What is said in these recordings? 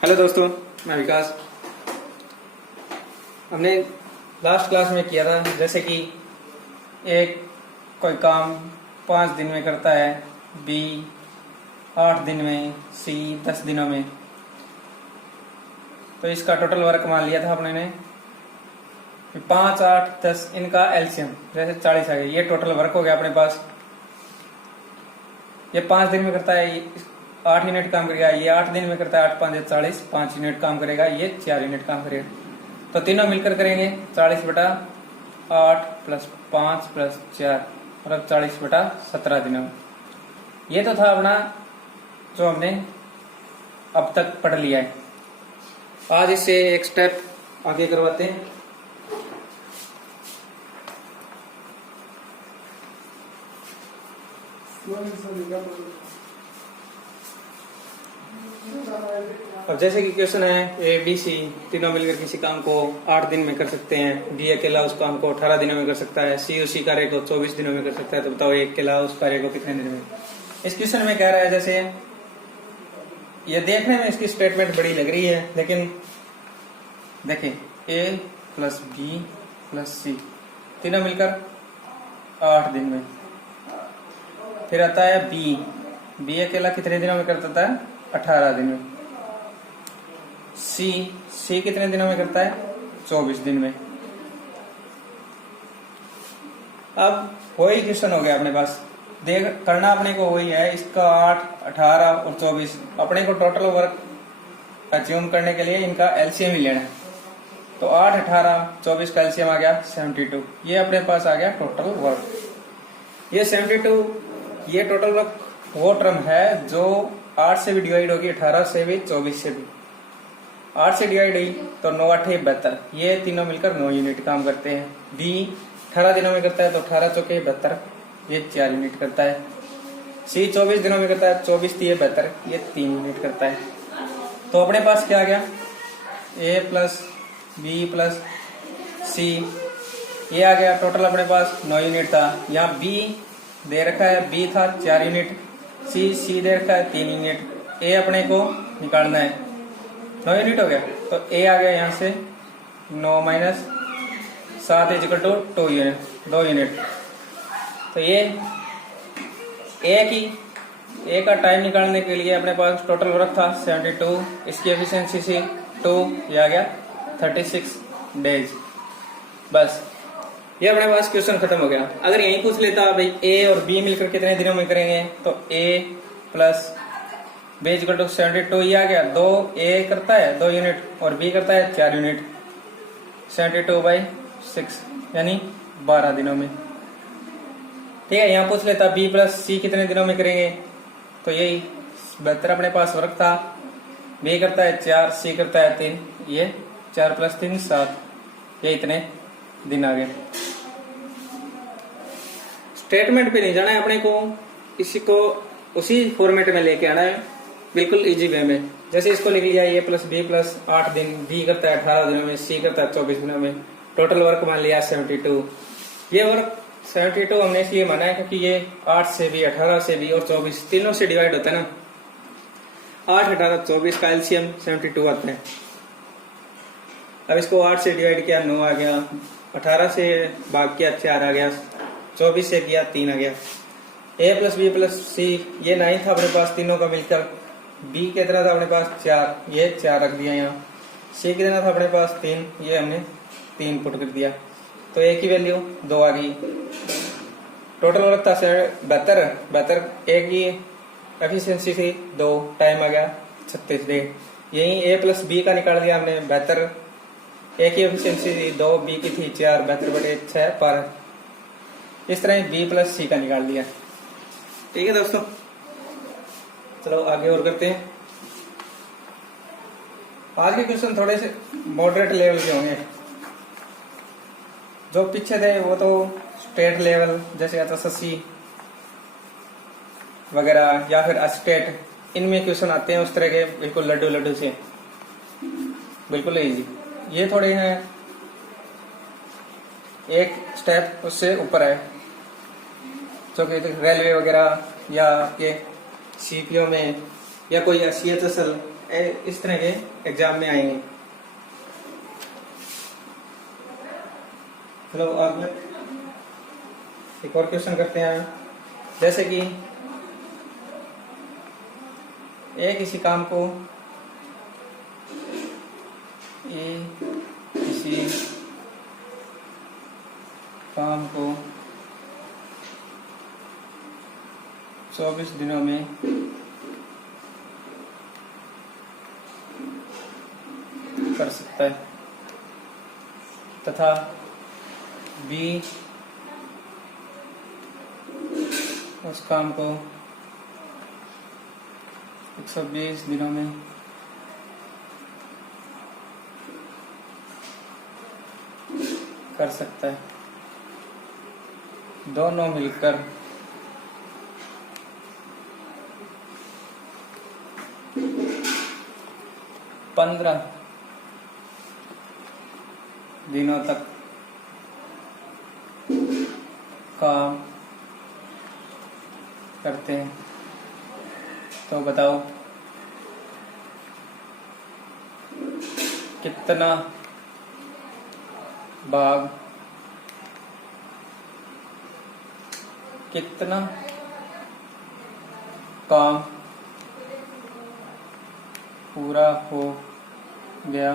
Hello दोस्तों, मैं विकास। हमने लास्ट क्लास में किया था जैसे कि एक कोई काम 5 दिन में करता है, बी 8 दिन में, सी 10 दिनों में। तो इसका टोटल वर्क मान लिया था अपने ने 5, 8, 10 इनका एलसीएम जैसे 40 आ गया। ये टोटल वर्क हो गया अपने पास। ये 5 दिन में करता है, 8 यूनिट काम करेगा। ये 8 दिन में करता है, 8 5 40, 5 यूनिट काम करेगा। ये 4 यूनिट काम करेगा। तो तीनों मिलकर करेंगे 40/8 + 5 + 4 मतलब 40/17 दिनों में। ये तो था अपना जो हमने अब तक पढ़ लिया है। आज इससे एक स्टेप आगे करवाते हैं। अब जैसे कि क्वेश्चन है ए बी सी तीनों मिलकर किसी काम को 8 दिन में कर सकते हैं। बी अकेला उस काम को 18 दिनों में कर सकता है। सी उसी कार्य को 24 दिनों में कर सकता है। तो बताओ ए अकेला उस कार्य को कितने दिन में? इस क्वेश्चन में कह रहा है, जैसे ये देखने में इसकी स्टेटमेंट बड़ी लग रही है, लेकिन देखें ए + बी + सी तीनों मिलकर 8 दिन में। फिर आता है बी अकेला कितने दिनों में करता है? 18 दिन में। सी कितने दिनों में करता है? 24 दिन में। अब वही क्वेश्चन हो गया अपने पास। देख करना अपने को वही है, इसका 8, 18 और 24 अपने को टोटल वर्क अज्यूम करने के लिए इनका एलसीएम ही लेना है। तो 8, 18, 24 का एलसीएम आ गया 72। ये अपने पास आ गया टोटल वर्क। ये 72 ये टोटल वर्क वो टर्म है जो 8 से भी डिवाइड होगी, 18 से भी, 24 से भी। 8 से डिवाइड हुई तो 9 8 72। ये तीनों मिलकर 9 यूनिट काम करते हैं। बी 18 दिनों में करता है तो 18 चौके 72, ये 4 यूनिट करता है। सी 24 दिनों में करता है, 24 3 72, ये 3 यूनिट करता है। तो अपने पास क्या आ गया? ए + बी + सी ये आ गया। टोटल अपने पास 9 यूनिट था। यहाँ बी दे रखा है, बी था 4 यूनिट, सी दे रखा है 3 यूनिट। ए अपने को निकालना है, 9 यूनिट हो गया। तो ए आ गया यहाँ से 9 - 7 = 2 यूनिट। तो ये ए का टाइम निकालने के लिए अपने पास टोटल वर्क था 72, इसकी एफिशिएंसी थी 2, ये आ गया 36 डेज। बस ये अपने पास क्वेश्चन खत्म हो गया। अगर यही पूछ लेता भाई ए और बी मिलकर कितने दिनों में करेंगे, तो ए + बी = 72 ये आ गया। 2 ए करता है 2 यूनिट और बी करता है 4 यूनिट। 72/6 यानी 12 दिनों में। ठीक है, यहाँ पूछ लेता बी + सी कितने दिनों में करेंगे, तो यही 72 अपने पास वर्क था। बी करता है 4, सी करता है 3, ये 4 + 3 7, ये इतने दिन आ गए। स्टेटमेंट पे नहीं जाना है अपने को, इसी को उसी फॉर्मेट में लेके आना है, बिल्कुल इजी वे में। जैसे इसको लिख लिया ए + बी + 8 दिन, बी करता है 18 दिनों में, सी करता है 24 दिनों में। टोटल वर्क मान लिया 72। ये वर्क 72 हमने इसलिए माना है क्योंकि ये 8 से भी, 18 से भी और 24 तीनों से डिवाइड होता है ना। 8, 18, 24 का एलसीएम 72 आता है। अब इसको 8 से डिवाइड किया 9 आ गया, 18 से भाग किया 4 आ गया, 24 से किया 3 आ गया। ए + बी + सी ये 9 था अपने पास तीनों का मिलकर। बी कितना था अपने पास? 4, ये 4 रख दिया यहाँ। सी कितना था अपने पास? 3, ये हमने 3 पुट कर दिया। तो ए की वैल्यू 2 आ गई। टोटल वर्क था 72। ए की एफिशिएंसी थी 2, टाइम आ गया 36 डे। यही ए + बी का निकाल दिया हमने 72। ए की एफिशिएंसी थी 2, बी की थी 4, 72/6 12। इस तरह बी + सी का निकाल दिया। ठीक है दोस्तों, चलो आगे और करते हैं। आज के क्वेश्चन थोड़े से मॉडरेट लेवल के होंगे। जो पीछे थे वो तो स्टेट लेवल जैसे एसएससी वगैरह या फिर स्टेट, इनमें क्वेश्चन आते हैं उस तरह के, बिल्कुल लड्डू से, बिल्कुल इजी। ये थोड़े हैं एक स्टेप उससे ऊपर है, जो कि रेलवे वगैरह या आपके सीपीओ में या कोई CHSL इस तरह के एग्जाम में आएंगे। चलो अब एक और क्वेश्चन करते हैं। जैसे कि किसी काम को किसी काम को 24 दिनों में कर सकता है तथा बी उस काम को 120 दिनों में कर सकता है। दोनों मिलकर 15 दिनों तक काम करते हैं। तो बताओ कितना भाग कितना काम पूरा हो गया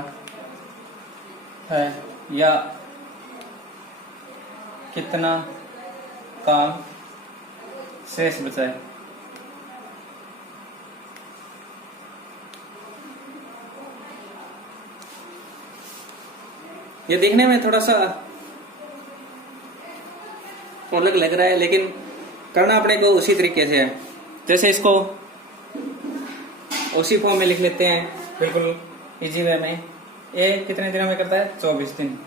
है या कितना काम शेष बचा है। ये देखने में थोड़ा सा अलग लग रहा है, लेकिन करना अपने को उसी तरीके से है। जैसे इसको उसी फॉर्म में लिख लेते हैं, बिल्कुल इजी वे में। ए कितने दिनों में करता है? 24 दिन।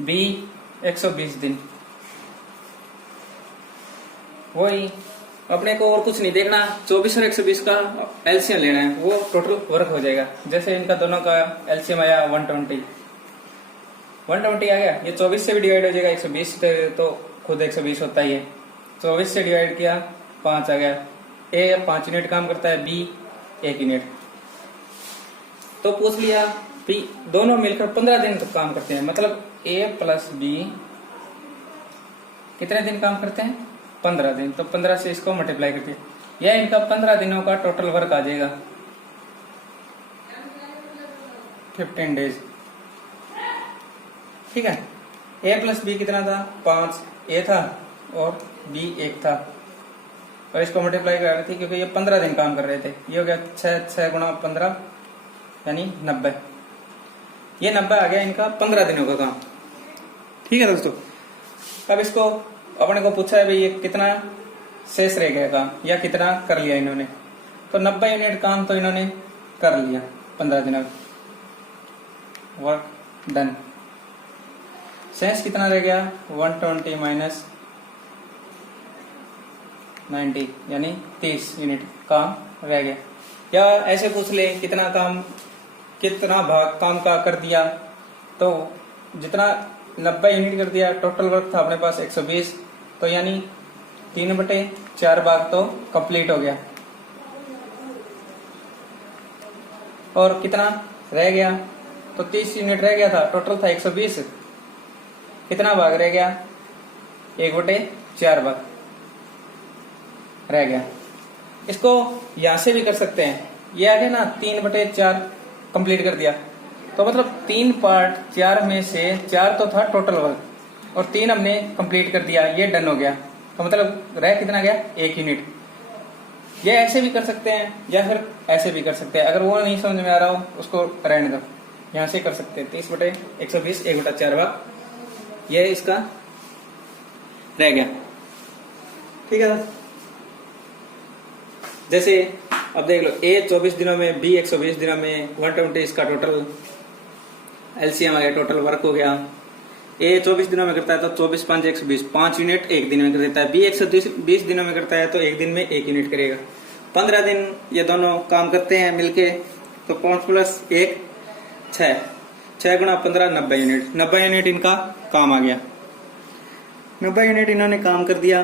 बी 120 दिन। वही अपने को और कुछ नहीं देखना, 24 और 120 का एलसीएम लेना है, वो टोटल वर्क हो जाएगा। जैसे इनका दोनों का एलसीएम आया 120 आ गया। ये 24 से भी डिवाइड हो जाएगा, 120 तो खुद 120 होता ही है। 24 से डिवाइड किया 5 आ गया। ए 5 यूनिट काम करता है, बी 1 यूनिट। तो पूछ लिया बी दोनों मिलकर 15 दिन तक काम करते हैं, मतलब ए प्लस बी कितने दिन काम करते हैं? 15 दिन। तो 15 से इसको मल्टीप्लाई करके यह इनका 15 दिनों का टोटल वर्क आ जाएगा, 15 डेज। ठीक है। ए प्लस बी कितना था? 5 ए था और बी 1 था, और इसको मल्टीप्लाई कर रहे थे क्योंकि ये 15 दिन काम कर रहे थे। ये हो गया 6 गुणा 15 यानी 90। ये 90 आ गया इनका 15 दिनों का काम। ठीक है दोस्तों। अब इसको अपने को पूछा है भाई ये कितना शेष रह गया काम या कितना कर लिया इन्होंने। तो 90 यूनिट काम तो इन्होंने कर लिया 15 दिनों, वर्क डन। शेष कितना रह गया? 120 माइनस 90 यानी 30 यूनिट काम रह गया। या ऐसे पूछ ले कितना भाग काम का कर दिया, तो जितना 90 यूनिट कर दिया, टोटल वर्क था अपने पास 120, तो यानी 3/4 भाग तो कंप्लीट हो गया। और कितना रह गया? तो 30 यूनिट रह गया था, टोटल था 120। कितना भाग रह गया? 1/4 भाग रह गया। इसको यहां से भी कर सकते हैं। ये आ गया ना 3/4 कंप्लीट कर दिया, तो मतलब 3 पार्ट 4 में से 4 तो था टोटल वर्क और 3 हमने कंप्लीट कर दिया, ये डन हो गया। तो मतलब रह कितना गया? 1 यूनिट। ये ऐसे भी कर सकते हैं या फिर ऐसे भी कर सकते हैं। अगर वो नहीं समझ में आ रहा हो उसको रहने दो, यहां से कर सकते हैं। 30/120 1/4 भाग ये इसका रह गया। ठीक है। जैसे अब देख लो, ए 24 दिनों में, बी 120 दिनों में, 120 इसका टोटल एलसीएम आ गया, टोटल वर्क हो गया। ए 24 दिनों में करता है तो 24 5 120, 5 यूनिट 1 दिन में कर देता है। बी 120 दिनों में करता है तो 1 दिन में 1 यूनिट करेगा। 15 दिन ये दोनों काम करते हैं मिलके, तो 5 + 1 6, 6 गुणा 15 90 यूनिट। 90 यूनिट इनका काम आ गया। 90 यूनिट इन्होंने काम कर दिया।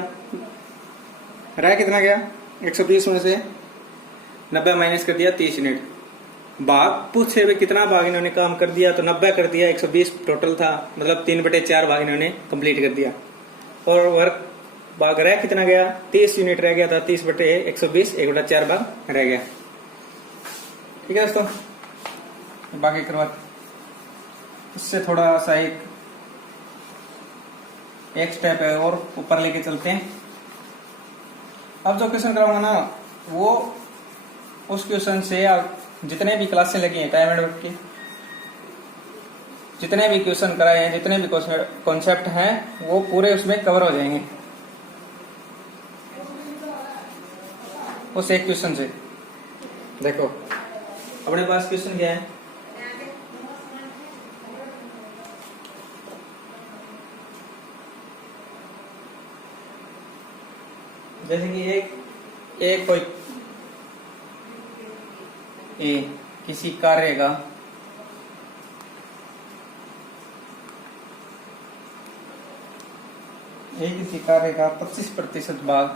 रहा कितना गया? 120 में से 90 माइनस कर दिया 30 यूनिट। भाग पूछे हुए कितना भाग इन्होंने काम कर दिया, तो 90 कर दिया, 120 टोटल था, मतलब 3/4 भाग इन्होंने कंप्लीट कर दिया। और वर्क भाग रह कितना गया, 30 यूनिट रह गया था, 30/120 1/4 भाग रह गया। ठीक है दोस्तों, बाकी करवा इससे थोड़ा सा एक स्टेप है और ऊपर लेके चलते हैं। अब जो क्वेश्चन कराऊंगा ना, वो उस क्वेश्चन से आप जितने भी क्लासें लगी हैं टाइम एंड वर्क की, जितने भी क्वेश्चन कराए हैं, जितने भी कॉन्सेप्ट हैं, वो पूरे उसमें कवर हो जाएंगे उस एक क्वेश्चन से। देखो अपने पास क्वेश्चन क्या है, जैसे कि एक कोई किसी कार्य का किसी कार्य का 25% भाग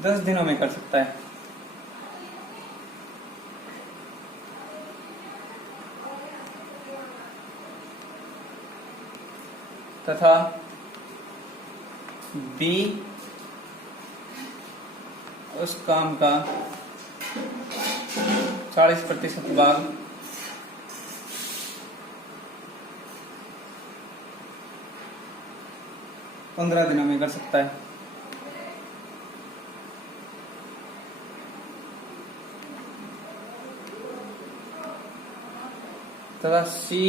दस दिनों में कर सकता है, तथा बी उस काम का 40% भाग 15 दिनों में कर सकता है। तथा सी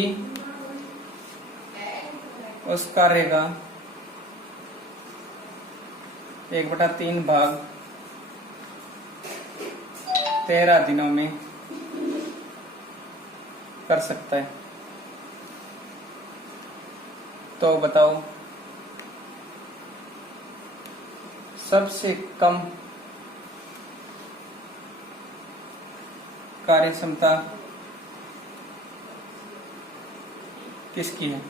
उस कार्य का 1/3 भाग 13 दिनों में कर सकता है। तो बताओ सबसे कम कार्य क्षमता किसकी है।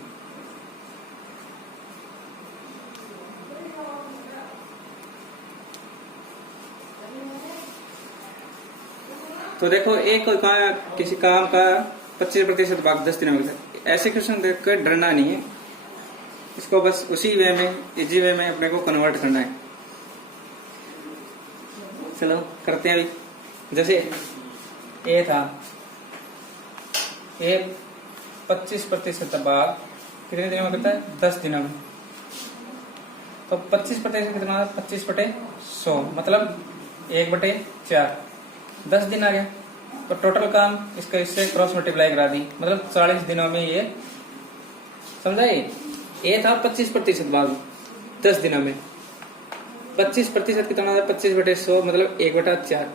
तो देखो एक किसी काम का 25% भाग 10 दिनों में, ऐसे क्वेश्चन देख कर डरना नहीं है, इसको बस उसी वे में, इजी वे में अपने को कन्वर्ट करना है। चलो करते हैं अभी। जैसे ए था, ए 25% भाग कितने दिनों में करता है, 10 दिनों में। तो 25% कितना, 25/100 मतलब 1/4, 10 दिन आ गया। तो टोटल काम इसका इससे क्रॉस मल्टीप्लाई करा दी, मतलब 40 दिनों में ये, समझाइए। ये था 25% भाग 10 दिनों में, 25% कितना था, 25/100 मतलब 1/4,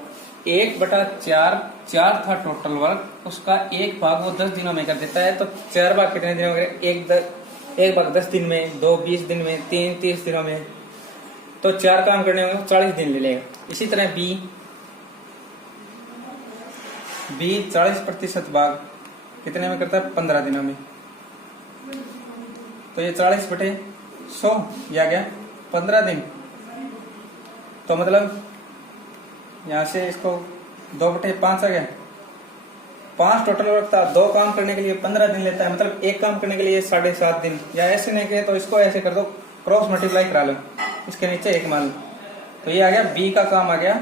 1/4 4 था टोटल वर्क, उसका एक भाग वो 10 दिनों में कर देता है। तो 4 भाग कितने दिनों में, एक भाग 10 दिन में, 2 20 दिन में, 3 30 दिनों में। तो 4 काम करने में 40 दिन ले लेगा। इसी तरह बी 40% भाग कितने में करता है, 15 दिनों में। तो ये 40/100 आ गया 15 दिन। तो मतलब यहां से इसको 2/5 आ गया, 5 टोटल वर्क था, 2 काम करने के लिए 15 दिन लेता है, मतलब एक काम करने के लिए 7.5 दिन। या ऐसे नहीं कहे तो इसको ऐसे कर दो, क्रॉस मल्टीप्लाई करा लो, इसके नीचे एक मान लो। तो ये आ गया बी का काम आ गया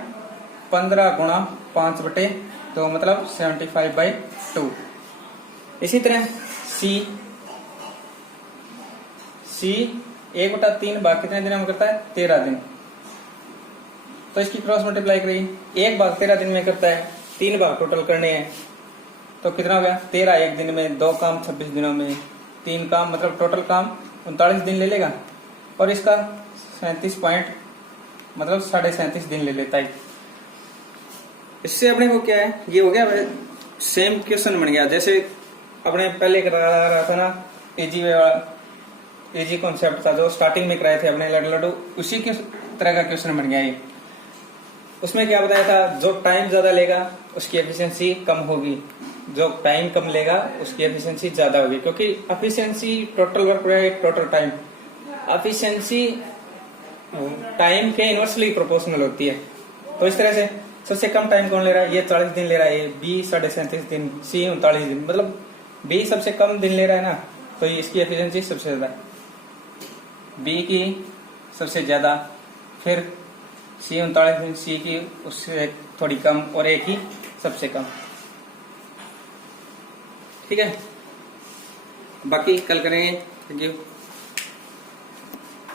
15 गुणा 5/2 मतलब 75/2। इसी तरह सी 1/3 भाग कितने दिनों में करता है, 13 दिन। तो इसकी क्रॉस मल्टीप्लाई करी, एक भाग 13 दिन में करता है, 3 भाग टोटल करने हैं। तो कितना हो गया, 13 एक दिन में, 2 काम 26 दिनों में, 3 काम मतलब टोटल काम 39 दिन ले लेगा। और इसका 37 पॉइंट मतलब 37.5 दिन ले लेता है। इससे अपने को क्या है, ये हो गया सेम क्वेश्चन बन गया जैसे अपने पहले करा रहा था ना, इजी कॉन्सेप्ट था जो स्टार्टिंग में कराए थे अपने लड्डू, उसी के तरह का क्वेश्चन बन गया ये। उसमें क्या बताया था, जो टाइम ज्यादा लेगा उसकी एफिशिएंसी कम होगी, जो टाइम कम लेगा उसकी एफिशिएंसी ज्यादा होगी। क्योंकि efficiency total work total time, efficiency time के इनवर्सली प्रोपोर्शनल होती है। तो इस तरह से सबसे कम टाइम कौन ले रहा है, ये 40 दिन ले रहा है, बी 37.5 दिन, सी 39 दिन, मतलब बी सबसे कम दिन ले रहा है ना, तो इसकी एफिशिएंसी सबसे ज्यादा, बी की सबसे ज्यादा, फिर सी 39 दिन, सी की उससे थोड़ी कम, और ए की सबसे कम। ठीक है, बाकी कल करेंगे। Thank you.